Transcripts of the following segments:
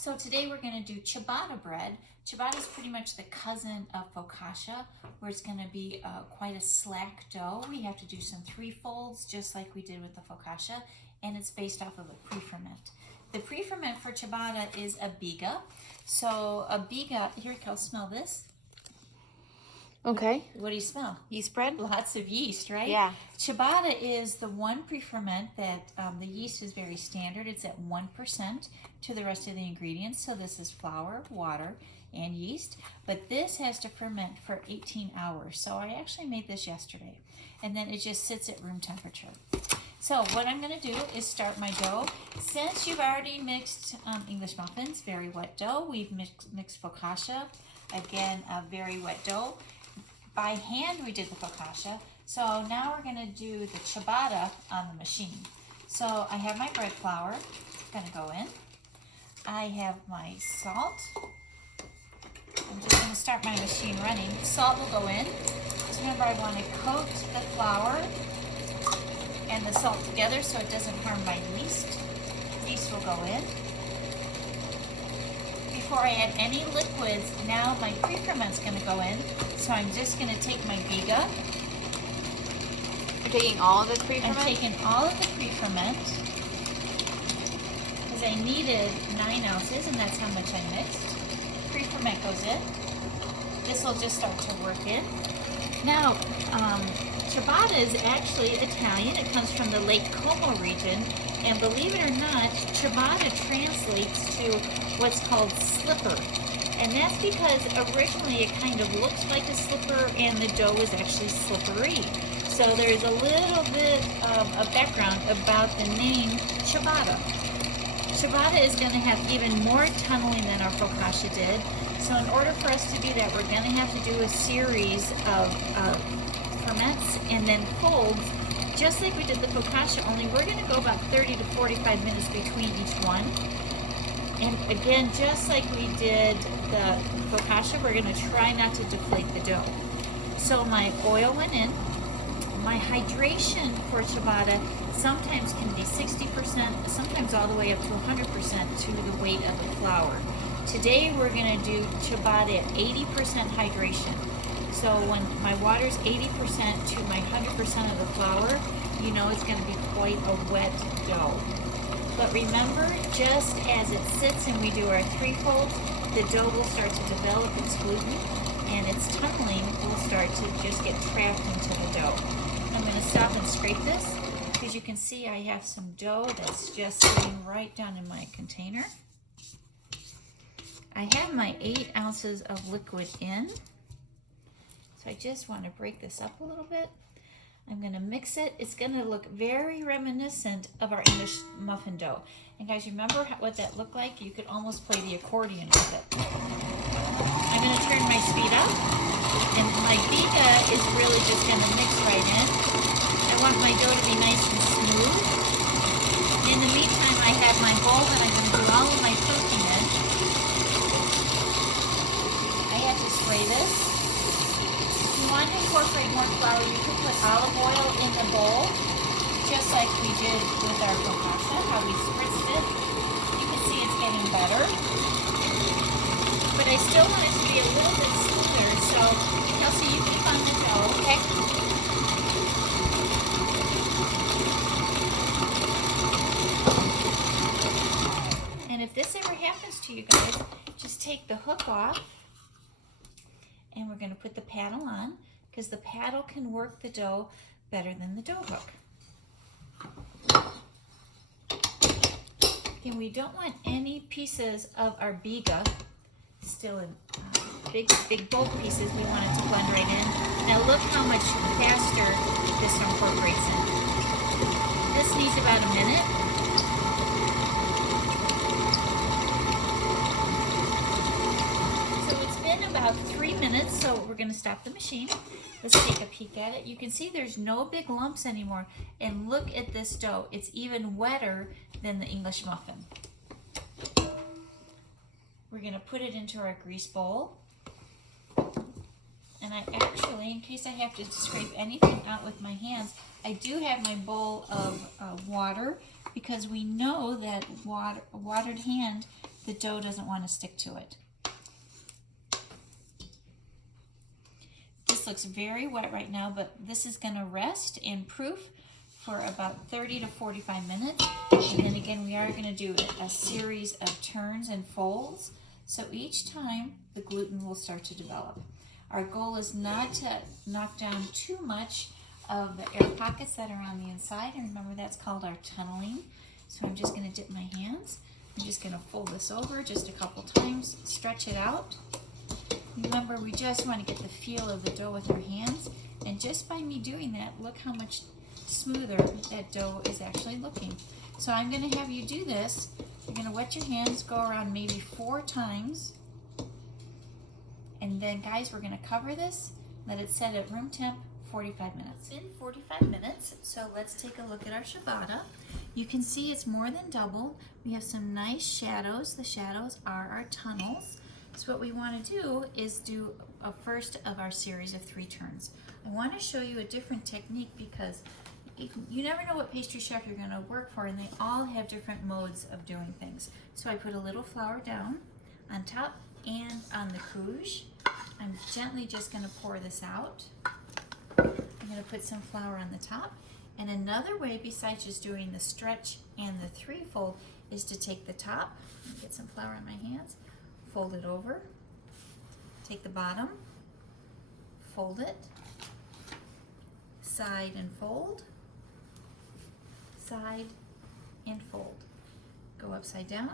So today we're going to do ciabatta bread. Ciabatta is pretty much the cousin of focaccia, where it's going to be quite a slack dough. We have to do some three folds just like we did with the focaccia, and it's based off of a pre-ferment. The pre-ferment for ciabatta is a biga. So a biga, here we go, smell this. Okay. What do you smell? Yeast bread? Lots of yeast, right? Yeah. Ciabatta is the one pre-ferment that the yeast is very standard. It's at 1% to the rest of the ingredients. So this is flour, water, and yeast. But this has to ferment for 18 hours. So I actually made this yesterday. And then it just sits at room temperature. So what I'm going to do is start my dough. Since you've already mixed English muffins, very wet dough. We've mixed focaccia, again, a very wet dough. By hand we did the focaccia, so now we're going to do the ciabatta on the machine. So I have my bread flour, going to go in. I have my salt. I'm just going to start my machine running. Salt will go in. So remember, I want to coat the flour and the salt together so it doesn't harm my yeast. Yeast will go in. Before I add any liquids, now my pre-ferment's going to go in. So I'm just going to take my biga. You're taking all of the pre-ferment? I'm taking all of the pre-ferment because I needed 9 ounces, and that's how much I mixed. Pre-ferment goes in. This will just start to work in. Now, ciabatta is actually Italian. It comes from the Lake Como region, and believe it or not, ciabatta translates to what's called slipper. And that's because originally it kind of looks like a slipper and the dough is actually slippery. So there's a little bit of a background about the name ciabatta. Ciabatta is going to have even more tunneling than our focaccia did. So in order for us to do that, we're going to have to do a series of ferments and then folds, just like we did the focaccia, only we're going to go about 30 to 45 minutes between each one. And again, just like we did the focaccia, we're going to try not to deflate the dough. So my oil went in. My hydration for ciabatta sometimes can be 60%, sometimes all the way up to 100% to the weight of the flour. Today we're going to do ciabatta at 80% hydration. So when my water's 80% to my 100% of the flour, you know it's going to be quite a wet dough. But remember, just as it sits and we do our three folds, the dough will start to develop its gluten, and its tunneling will start to just get trapped into the dough. I'm going to stop and scrape this, because you can see I have some dough that's just sitting right down in my container. I have my 8 ounces of liquid in, so I just want to break this up a little bit. I'm going to mix it. It's going to look very reminiscent of our English muffin dough. And guys, remember what that looked like? You could almost play the accordion with it. I'm going to turn my speed up. And my biga is really just going to mix right in. I want my dough to be nice and smooth. In the meantime, I have my bowl that I'm going to do all of my protein in. I have to spray this. If you want to incorporate more flour, you could put olive oil in the bowl, just like we did with our focaccia, how we spritzed it. You can see it's getting better. But I still want it to be a little bit smoother, so Kelsey, you keep on the dough, okay? And if this ever happens to you guys, just take the hook off. And we're going to put the paddle on, because the paddle can work the dough better than the dough hook. And we don't want any pieces of our biga still in big bulk pieces. We want it to blend right in. Now look how much faster this incorporates in. This needs about a minute. About 3 minutes, so we're going to stop the machine. Let's take a peek at it. You can see there's no big lumps anymore, and look at this dough. It's even wetter than the English muffin. We're going to put it into our grease bowl, and I actually, in case I have to scrape anything out with my hands, I do have my bowl of water, because we know that a watered hand the dough doesn't want to stick to it. This looks very wet right now, but this is going to rest in proof for about 30 to 45 minutes. And then again, we are going to do a series of turns and folds. So each time the gluten will start to develop. Our goal is not to knock down too much of the air pockets that are on the inside. And remember, that's called our tunneling. So I'm just going to dip my hands. I'm just going to fold this over just a couple times, stretch it out. Remember, we just want to get the feel of the dough with our hands. And just by me doing that, look how much smoother that dough is actually looking. So I'm going to have you do this. You're going to wet your hands, go around maybe 4 times. And then, guys, we're going to cover this, let it set at room temp 45 minutes. It's been 45 minutes, so let's take a look at our ciabatta. You can see it's more than double. We have some nice shadows. The shadows are our tunnels. So what we want to do is do a first of our series of 3 turns. I want to show you a different technique because you never know what pastry chef you're going to work for, and they all have different modes of doing things. So I put a little flour down on top and on the couche. I'm gently just going to pour this out. I'm going to put some flour on the top. And another way besides just doing the stretch and the 3-fold is to take the top, get some flour on my hands, fold it over, take the bottom, fold it, side and fold, side and fold. Go upside down,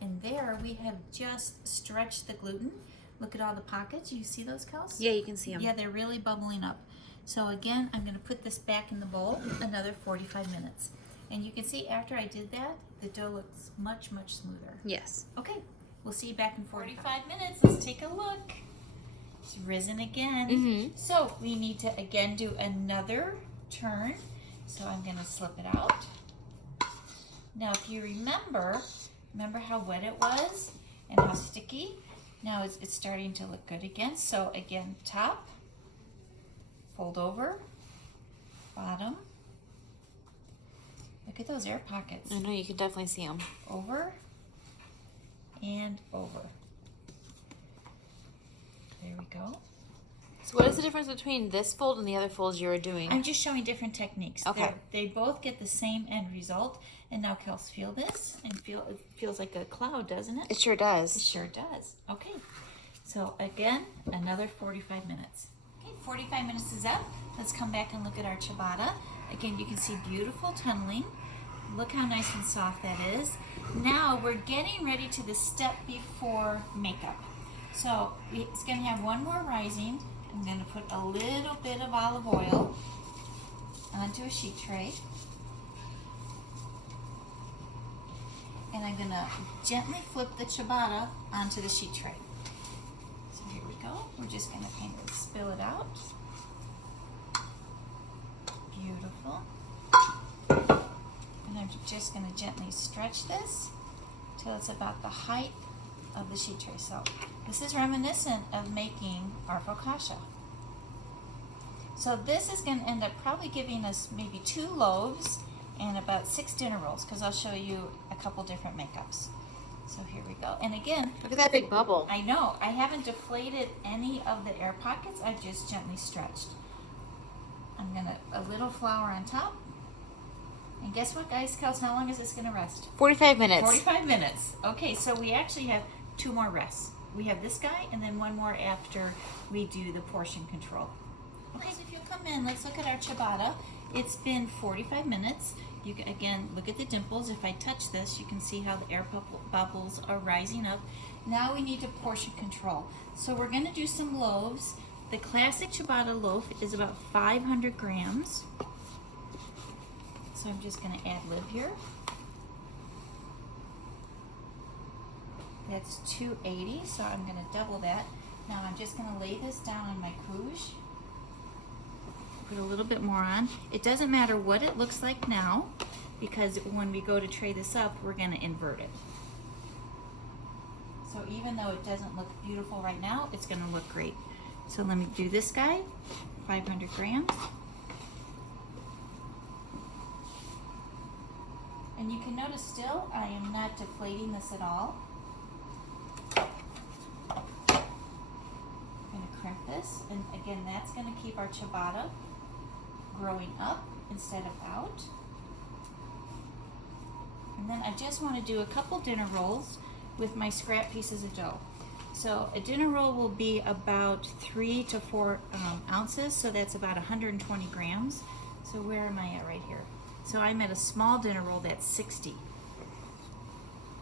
and there we have just stretched the gluten. Look at all the pockets. You see those, Kels? Yeah, you can see them. Yeah, they're really bubbling up. So again, I'm going to put this back in the bowl another 45 minutes. And you can see after I did that, the dough looks much, much smoother. Yes. Okay, we'll see you back in 45 minutes. Let's take a look. It's risen again. Mm-hmm. So we need to again do another turn. So I'm going to slip it out. Now if you remember how wet it was and how sticky? Now it's starting to look good again. So again, top, fold over, bottom. Look at those air pockets. I know, you can definitely see them. Over and over. There we go. So what is the difference between this fold and the other folds you were doing? I'm just showing different techniques. Okay. They both get the same end result. And now, Kels, feel this, and it feels like a cloud, doesn't it? It sure It does. sure does. Okay. So again, another 45 minutes. Okay, 45 minutes is up. Let's come back and look at our ciabatta. Again, you can see beautiful tunneling. Look how nice and soft that is. Now we're getting ready to the step before makeup. So it's going to have one more rising. I'm going to put a little bit of olive oil onto a sheet tray. And I'm going to gently flip the ciabatta onto the sheet tray. So here we go. We're just going to kind of spill it out. Beautiful. And I'm just going to gently stretch this till it's about the height of the sheet tray. So this is reminiscent of making our focaccia. So this is going to end up probably giving us maybe 2 loaves and about 6 dinner rolls, because I'll show you a couple different makeups. So here we go. And again, Look at that big bubble. I know, I haven't deflated any of the air pockets. I've just gently stretched. I'm going to, a little flour on top. And guess what, guys? Kels, how long is this going to rest? 45 minutes. 45 minutes. Okay, so we actually have 2 more rests. We have this guy and then 1 more after we do the portion control. Okay, so if you'll come in, let's look at our ciabatta. It's been 45 minutes. You can, again, look at the dimples. If I touch this, you can see how the air bubbles are rising up. Now we need to portion control. So we're going to do some loaves. The classic ciabatta loaf is about 500 grams. So I'm just going to ad lib here. That's 280, so I'm going to double that. Now I'm just going to lay this down on my couche. Put a little bit more on. It doesn't matter what it looks like now, because when we go to tray this up, we're going to invert it. So even though it doesn't look beautiful right now, it's going to look great. So let me do this guy, 500 grams. And you can notice still, I am not deflating this at all. and again, that's going to keep our ciabatta growing up instead of out. And then I just want to do a couple dinner rolls with my scrap pieces of dough. So a dinner roll will be about 3 to 4 ounces, so that's about 120 grams. So where am I at right here? So I'm at a small dinner roll that's 60.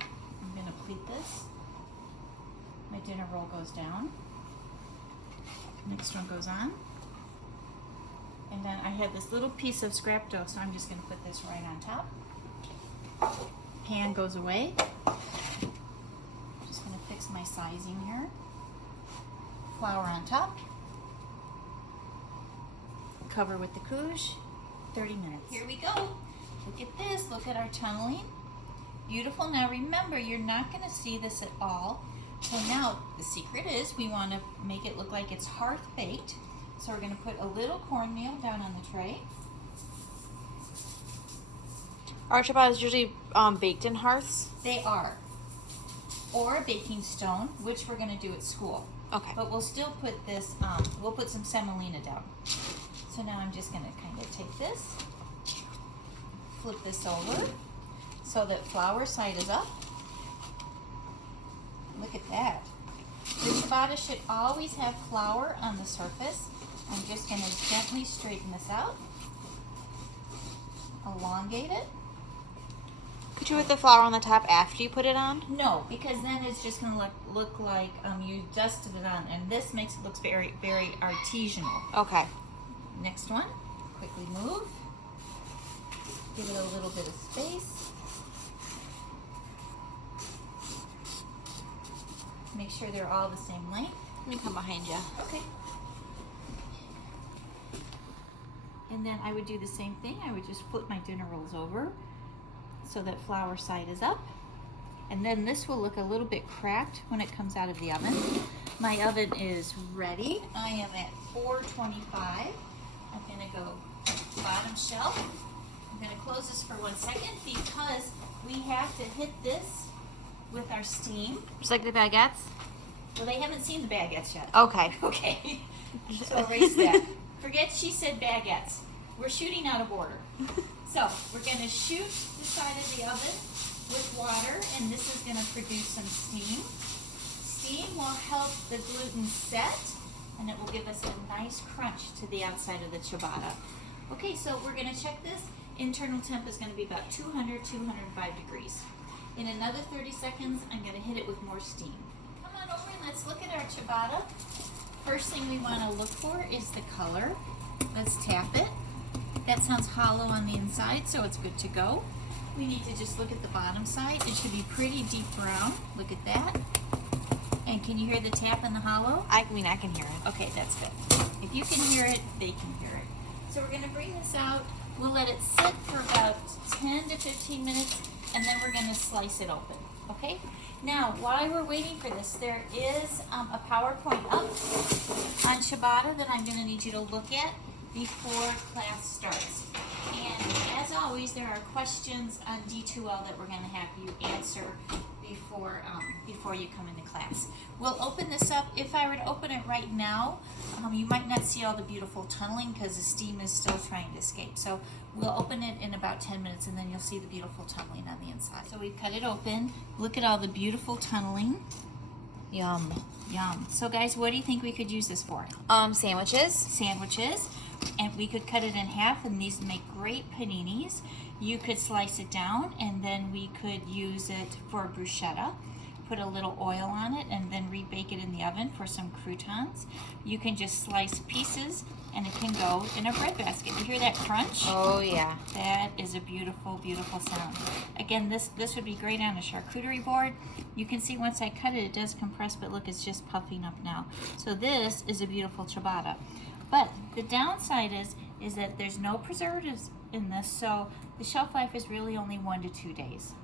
I'm going to pleat this. My dinner roll goes down. Next one goes on. And then I have this little piece of scrap dough, so I'm just going to put this right on top. Pan goes away. Just going to fix my sizing here. Flour on top. Cover with the couche. 30 minutes. Here we go. Look at this. Look at our tunneling. Beautiful. Now remember, you're not going to see this at all. So now the secret is we want to make it look like it's hearth baked. So we're going to put a little cornmeal down on the tray. Are ciabattas usually baked in hearths? They are. Or a baking stone, which we're going to do at school. Okay. But we'll still put this, we'll put some semolina down. So now I'm just going to kind of take this, flip this over so that flour side is up. Look at that. The ciabatta should always have flour on the surface. I'm just going to gently straighten this out. Elongate it. Could you put the flour on the top after you put it on? No, because then it's just going to look like you dusted it on, and this makes it look very, very artisanal. Okay. Next one, quickly move. Give it a little bit of space. Make sure they're all the same length. Let me come behind you. Okay. And then I would do the same thing. I would just flip my dinner rolls over so that flour side is up. And then this will look a little bit cracked when it comes out of the oven. My oven is ready. I am at 425. I'm going to go bottom shelf. I'm going to close this for 1 second because we have to hit this with our steam. Just like the baguettes? Well, they haven't seen the baguettes yet. Okay. Okay. So erase that. Forget she said baguettes. We're shooting out of order. So we're going to shoot the side of the oven with water, and this is going to produce some steam. Steam will help the gluten set, and it will give us a nice crunch to the outside of the ciabatta. Okay, so we're going to check this. Internal temp is going to be about 200, 205 degrees. In another 30 seconds, I'm going to hit it with more steam. Come on over and let's look at our ciabatta. First thing we want to look for is the color. Let's tap it. That sounds hollow on the inside, so it's good to go. We need to just look at the bottom side. It should be pretty deep brown. Look at that. And can you hear the tap and the hollow? I mean, I can hear it. Okay, that's good. If you can hear it, they can hear it. So we're going to bring this out. We'll let it sit for about 10 to 15 minutes, and then we're going to slice it open. Okay? Now, while we're waiting for this, there is a PowerPoint up on ciabatta that I'm going to need you to look at before class starts. And as always, there are questions on D2L that we're going to have you answer before you come into class. We'll open this up. If I were to open it right now, you might not see all the beautiful tunneling because the steam is still trying to escape. So we'll open it in about 10 minutes, and then you'll see the beautiful tunneling on the inside. So we've cut it open. Look at all the beautiful tunneling. Yum. Yum. So guys, what do you think we could use this for? Sandwiches. Sandwiches. And we could cut it in half, and these make great paninis. You could slice it down, and then we could use it for bruschetta. Put a little oil on it, and then rebake it in the oven for some croutons. You can just slice pieces, and it can go in a bread basket. You hear that crunch? Oh, yeah. That is a beautiful, beautiful sound. Again, this would be great on a charcuterie board. You can see once I cut it, it does compress, but look, it's just puffing up now. So this is a beautiful ciabatta. But the downside is that there's no preservatives in this, so the shelf life is really only 1 to 2 days.